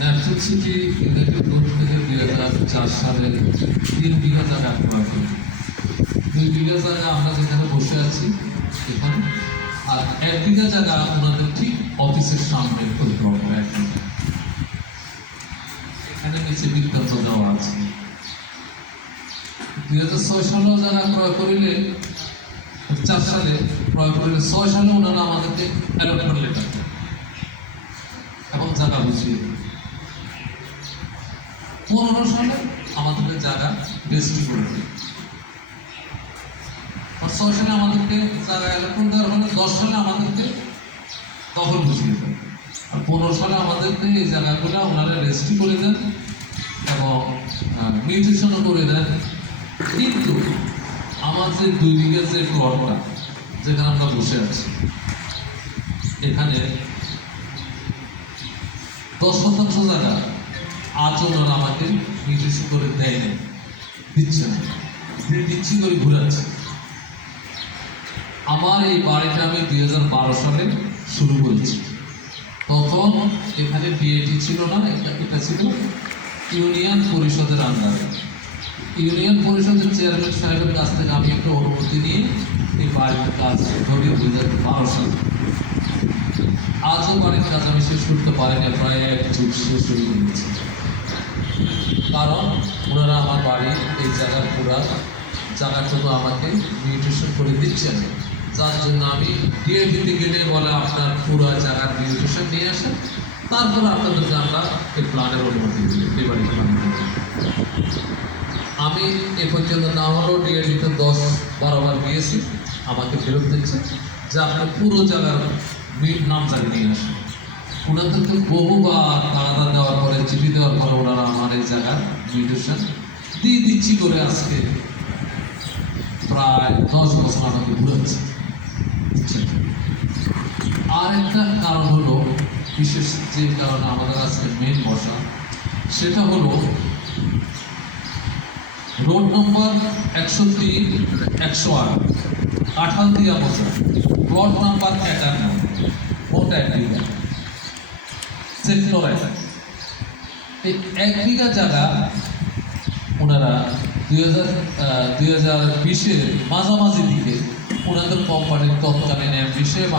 National city United group থেকে 2004 সালে 3 বিঘা জায়গা ক্রয় করি। 2 বিঘা জায়গা আমরা যেখানে বসে আছি এখানে, আর 1 বিঘা জায়গা ওনাদের ঠিক অফিসের সামনে পরিকল্পনা একদম এখানে নিচে বৃত্তান্ত দেওয়া আছে। 2006 সালেও জায়গা ক্রয় করিলে 4 সালে ক্রয় করিলে 6 সালে ওনারা আমাদেরকে অ্যালটমেন্ট লেটার এবং জায়গা বুঝিয়ে 15 সালে আমাদেরকে জায়গা রেজিস্ট্রি করে দিই। 6 সালে আমাদেরকে জায়গা অ্যালটমেন্ট দেওয়ার ফলে 10 সালে আমাদেরকে দখল বুঝিয়ে দেন, আর 15 সালে আমাদেরকে এই জায়গাগুলো ওনারা রেজিস্ট্রি করে দেন এবং মিউটেশনও করে দেন। কিন্তু আমার যে 2 বিঘা যে প্লটটা যেখানে আমরা বসে আছি এখানে 10% জায়গা আজ ওনারা আমাকে মিউটেশন করে দেয় না, দিচ্ছে না, দিচ্ছি করে ঘুরাচ্ছে। আমার এই বাড়িটা আমি 2012 সালে শুরু করেছি। তখন এখানে বিএটি ছিল না, এটা ছিল ইউনিয়ন পরিষদের আন্ডারে। ইউনিয়ন পরিষদের চেয়ারম্যান সাহেবের কাছ থেকে আমি একটা অনুমতি নিয়ে এই বাড়ির কাজ ধরি 2012 সালে। আজও বাড়ির কাজ আমি শেষ করতে পারিনি, প্রায় 1 যুগ শেষ হয়ে গেছে। কারণ ওনারা আমার বাড়ি এই জায়গার পুরা জায়গাটুকু আমাকে মিউটেশন করে দিচ্ছেন, যার জন্য আমি ডিএপিতে গেলে বলে আপনার পুরো জায়গার মিউটেশন নিয়ে আসেন, তারপরে আপনাদেরকে আমরা এই প্ল্যানের অনুমতি দিই, এই বাড়ির প্ল্যান। আমি এ পর্যন্ত না হলেও ডিএপিতে 10-12 বার গিয়েছি, আমাকে ফেরত দিচ্ছে যে আপনার পুরো জায়গার নাম জানিয়ে নিয়ে আসেন। ওনাদেরকে বহুবার কাদা দেওয়ার পরে, চিঠি দেওয়ার পরে ওনারা আমার এই জায়গার মিউটেশন দিয়ে দিচ্ছি করে আজকে প্রায় 10 বছর আমাকে ঘুরাচ্ছে। আর একটা কারণ হলো, বিশেষ যে কারণে আমাদের আজকে মেন বসা, সেটা হলো রোড নম্বর 103-108 কাঁঠালদিয়া বাজার, প্লট নাম্বার 51, মোট 1 বিঘা, সেক্টর 1। এই 1 বিঘা জায়গা ওনারা 2020-এর মাঝামাঝি দিকে ওনাদের কোম্পানির তৎকালীন এমডি সাহেব